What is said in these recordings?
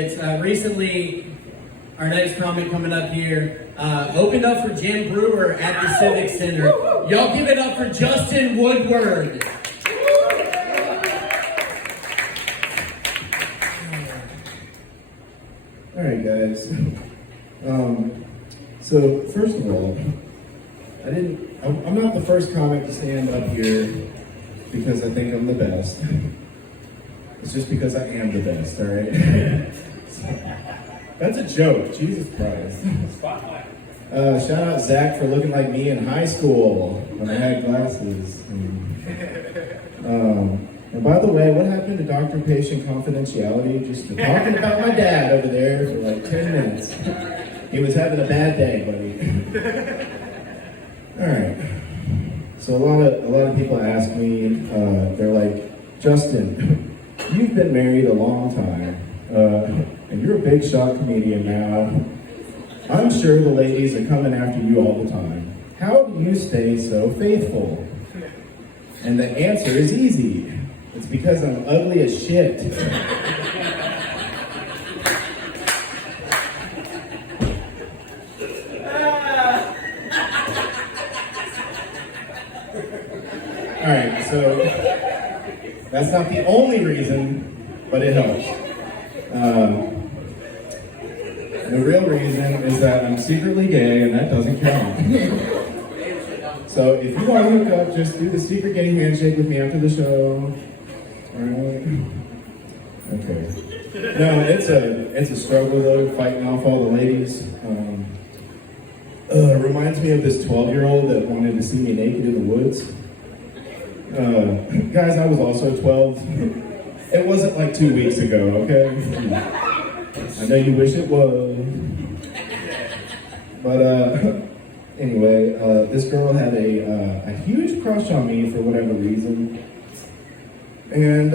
It's recently, our next comic coming up here, opened up for Jim Breuer at the Civic Center. Y'all give it up for Justin Woodward. All right, guys. So first of all, I'm not the first comic to stand up here because I think I'm the best. It's just because I am the best, all right? That's a joke, Jesus Christ. Shout out Zach for looking like me in high school when I had glasses. And by the way, what happened to doctor-patient confidentiality? Just talking about my dad over there for like 10 minutes. He was having a bad day, buddy. All right. So a lot of people ask me, they're like, Justin, you've been married a long time, and you're a big shot comedian now. I'm sure the ladies are coming after you all the time. How do you stay so faithful? And the answer is easy. It's because I'm ugly as shit. All right, so that's not the only reason, but it helps. The real reason is that I'm secretly gay, and that doesn't count. So if you want to hook up, just do the secret gay handshake with me after the show. All right? Okay. No, it's a struggle though, fighting off all the ladies. It reminds me of this 12-year-old that wanted to see me naked in the woods. Guys, I was also 12. It wasn't like 2 weeks ago, okay? I know you wish it was. But anyway, this girl had a huge crush on me for whatever reason. And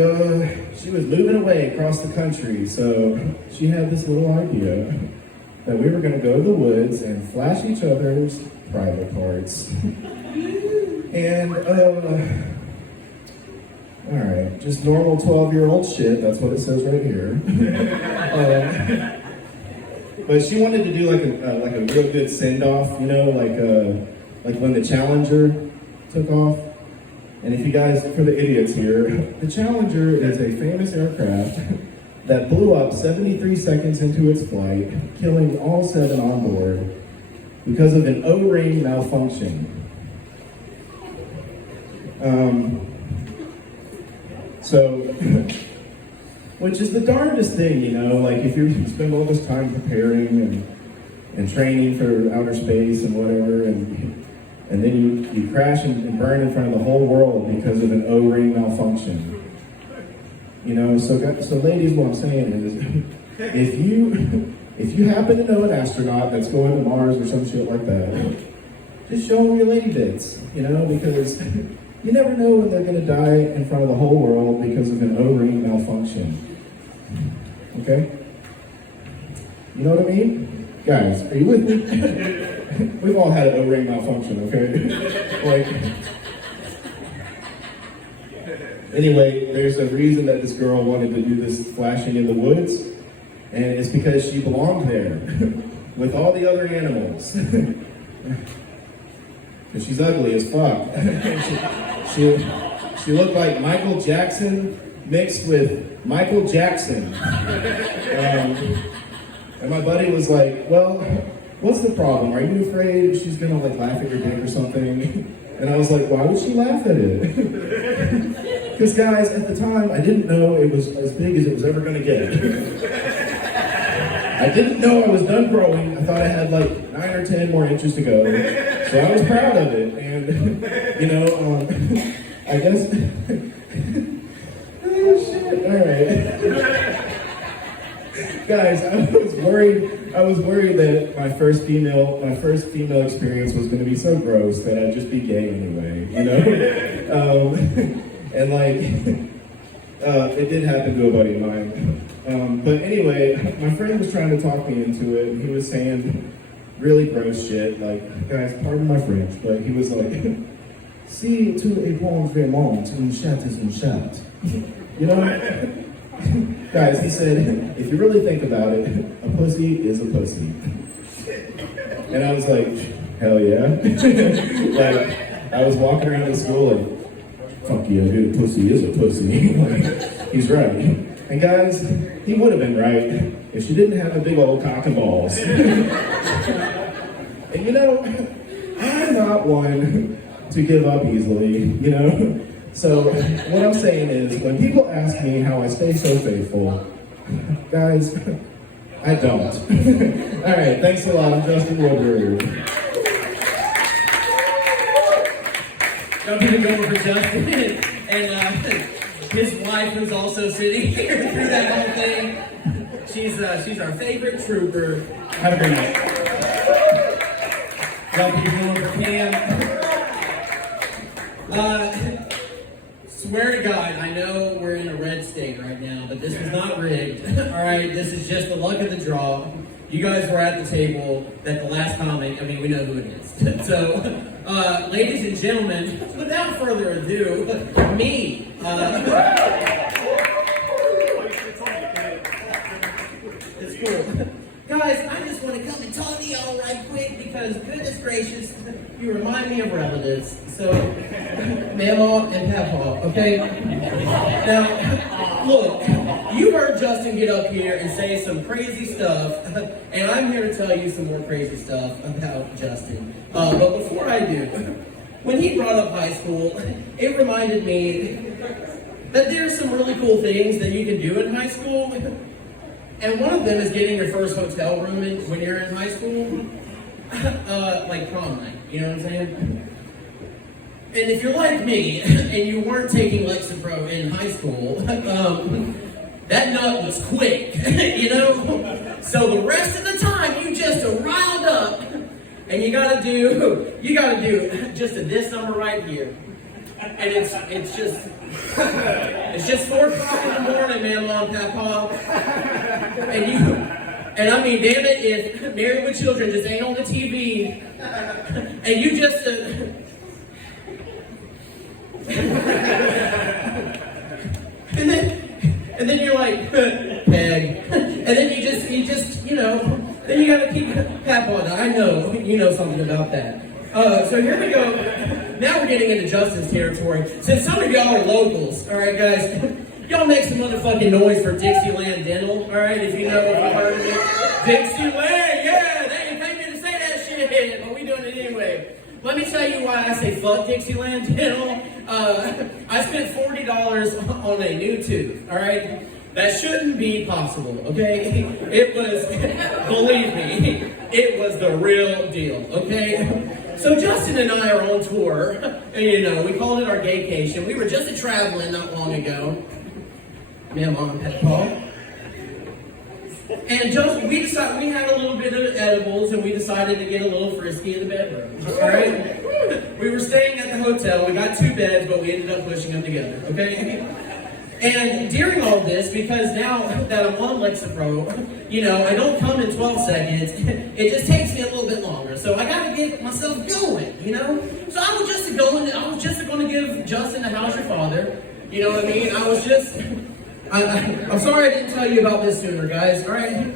she was moving away across the country, so she had this little idea that we were going to go to the woods and flash each other's private parts. And, all right, just normal 12-year-old shit, that's what it says right here. But she wanted to do like a real good send-off, you know, like when the Challenger took off. And if you guys, for the idiots here, the Challenger is a famous aircraft that blew up 73 seconds into its flight, killing all 7 on board because of an O-ring malfunction. So, which is the darndest thing, you know, like if you spend all this time preparing and training for outer space and whatever, and then you crash and burn in front of the whole world because of an O-ring malfunction. You know, so ladies, what I'm saying is, if you happen to know an astronaut that's going to Mars or some shit like that, just show them your lady bits, you know, because you never know when they're going to die in front of the whole world because of an O-ring malfunction. Okay? You know what I mean? Guys, are you with me? We've all had an O-ring malfunction, okay? Anyway, there's a reason that this girl wanted to do this flashing in the woods, and it's because she belonged there with all the other animals. Because she's ugly as fuck. She looked like Michael Jackson mixed with Michael Jackson. And my buddy was like, well, what's the problem? Are you afraid she's gonna like laugh at your dick or something? And I was like, why would she laugh at it? Because guys, at the time, I didn't know it was as big as it was ever gonna get. I didn't know I was done growing. I thought I had like 9 or 10 more inches to go. So I was proud of it. And, you know, I guess, oh shit, all right. Guys, I was worried that my first female experience was going to be so gross that I'd just be gay anyway, you know? And like, it did happen to a buddy of mine. But anyway, my friend was trying to talk me into it. He was saying really gross shit, like, guys, pardon my French, but he was like, si tu es bon vraiment, une chatte is une chatte. You know? Guys, he said, if you really think about it, a pussy is a pussy. And I was like, hell yeah. Like, I was walking around the school and, fuck yeah, dude, a pussy is a pussy. Like, he's right. And guys, he would have been right if she didn't have a big old cock and balls. And you know, I'm not one to give up easily, you know? So what I'm saying is, when people ask me how I stay so faithful, guys, I don't. All right, thanks a lot. I'm Justin Woodward. Don't be going for Justin. And his wife, who's also sitting here through that whole thing. She's our favorite trooper. Have a great night. Don't be going for Cam. Swear to God, I know we're in a red state right now, but this was not rigged. All right, this is just the luck of the draw. You guys were at the table at the last comic. I mean, we know who it is. So, ladies and gentlemen, without further ado, me. It's cool. Guys, I just want to come and talk to y'all right quick because, goodness gracious, you remind me of relatives. So, Mama and Papa, okay? Now, look, you heard Justin get up here and say some crazy stuff, and I'm here to tell you some more crazy stuff about Justin. But before I do, when he brought up high school, it reminded me that there's some really cool things that you can do in high school. And one of them is getting your first hotel room when you're in high school, like prom night, you know what I'm saying? And if you're like me, and you weren't taking Lexapro in high school, that nut was quick, you know? So the rest of the time, you just are riled up, and you gotta do just this number right here. And it's just 4 o'clock in the morning, man, Mom, Papa. And I mean, damn it, if Married with Children just ain't on the TV, and you just, and then you're like, Peg, and then you just, you know, then you gotta keep Papa on. I know, you know something about that. So here we go. Now we're getting into Justin's territory. Since some of y'all are locals, all right, guys, y'all make some motherfucking noise for Dixieland Dental, all right, if you heard of it. Dixieland, yeah, they didn't pay me to say that shit, but we doing it anyway. Let me tell you why I say fuck Dixieland Dental. I spent $40 on a new tooth, all right? That shouldn't be possible, okay? It was, believe me, it was the real deal, okay? So Justin and I are on tour, and you know, we called it our gaycation. We were just traveling not long ago. Me and Mom and Pet Paul. And we had a little bit of edibles, and we decided to get a little frisky in the bedroom, all right? We were staying at the hotel. We got 2 beds, but we ended up pushing them together, okay? And during all this, because now that I'm on Lexapro, you know, I don't come in 12 seconds. It just takes me a little bit longer. So I got to get myself going, you know? So I was just going to give Justin a how's your father. You know what I mean? I'm sorry I didn't tell you about this sooner, guys, all right?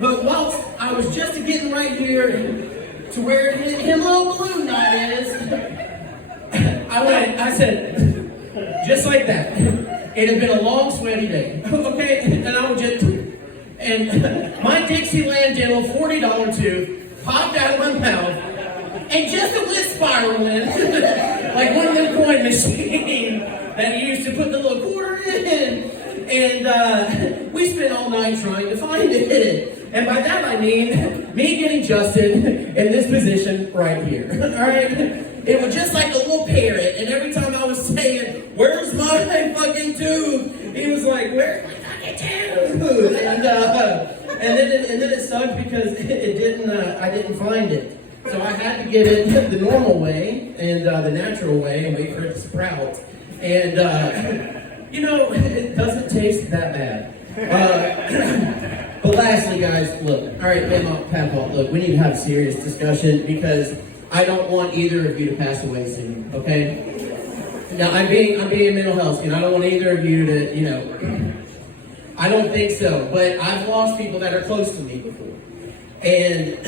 But whilst I was just getting right here to where his little balloon knot is, I said, just like that. It had been a long, sweaty day. Okay? And my Dixieland Dental $40 tooth popped out of my mouth, and just a went spiraling, like one of them coin machines that you used to put the little quarter in. And we spent all night trying to find it. And by that I mean me getting Justin in this position right here. All right? It was just like a little parrot, and every time I was saying, "Where's my fucking tooth?" he was like, "Where's my fucking tooth?" And then it sucked because I didn't find it. So I had to get it the normal way and the natural way and wait for it to sprout. And you know, it doesn't taste that bad. But lastly, guys, look. All right, Papa, look, we need to have a serious discussion because I don't want either of you to pass away soon, okay? No, I'm being mental health, I don't want either of you to, I don't think so. But I've lost people that are close to me before. And,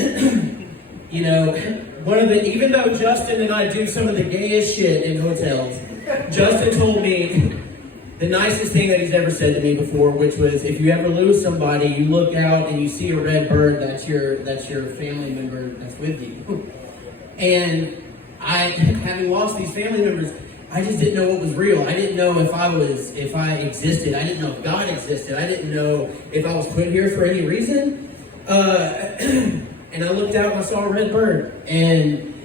even though Justin and I do some of the gayest shit in hotels, Justin told me the nicest thing that he's ever said to me before, which was, if you ever lose somebody, you look out and you see a red bird, that's your family member that's with you. And having lost these family members, I just didn't know what was real. I didn't know if I existed. I didn't know if God existed. I didn't know if I was put here for any reason. And I looked out and I saw a red bird, and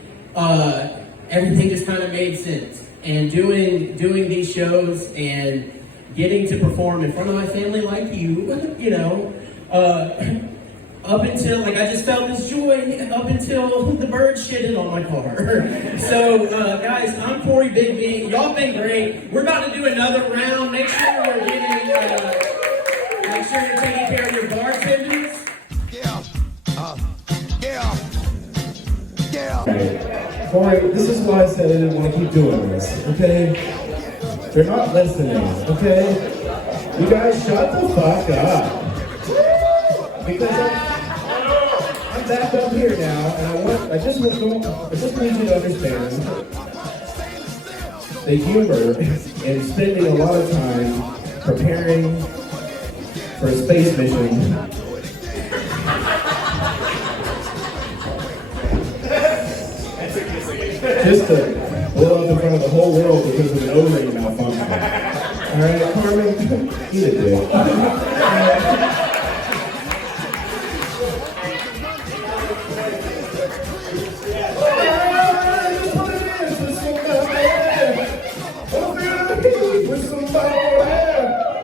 everything just kind of made sense. And doing these shows and getting to perform in front of my family like you, up until, I just felt this joy up until the bird shitted on my car. So, guys, I'm Corey Bigbie. Y'all been great. We're about to do another round. Make sure you're taking care of your bartenders. Yeah. Corey, this is why I said I didn't want to keep doing this, okay? They're not listening, okay? You guys shut the fuck up. Because I'm back up here now, and I just need you to understand the humor in spending a lot of time preparing for a space mission. Just to blow up in front of the whole world because of an O-ring malfunction. Alright, Carmen, eat a dick.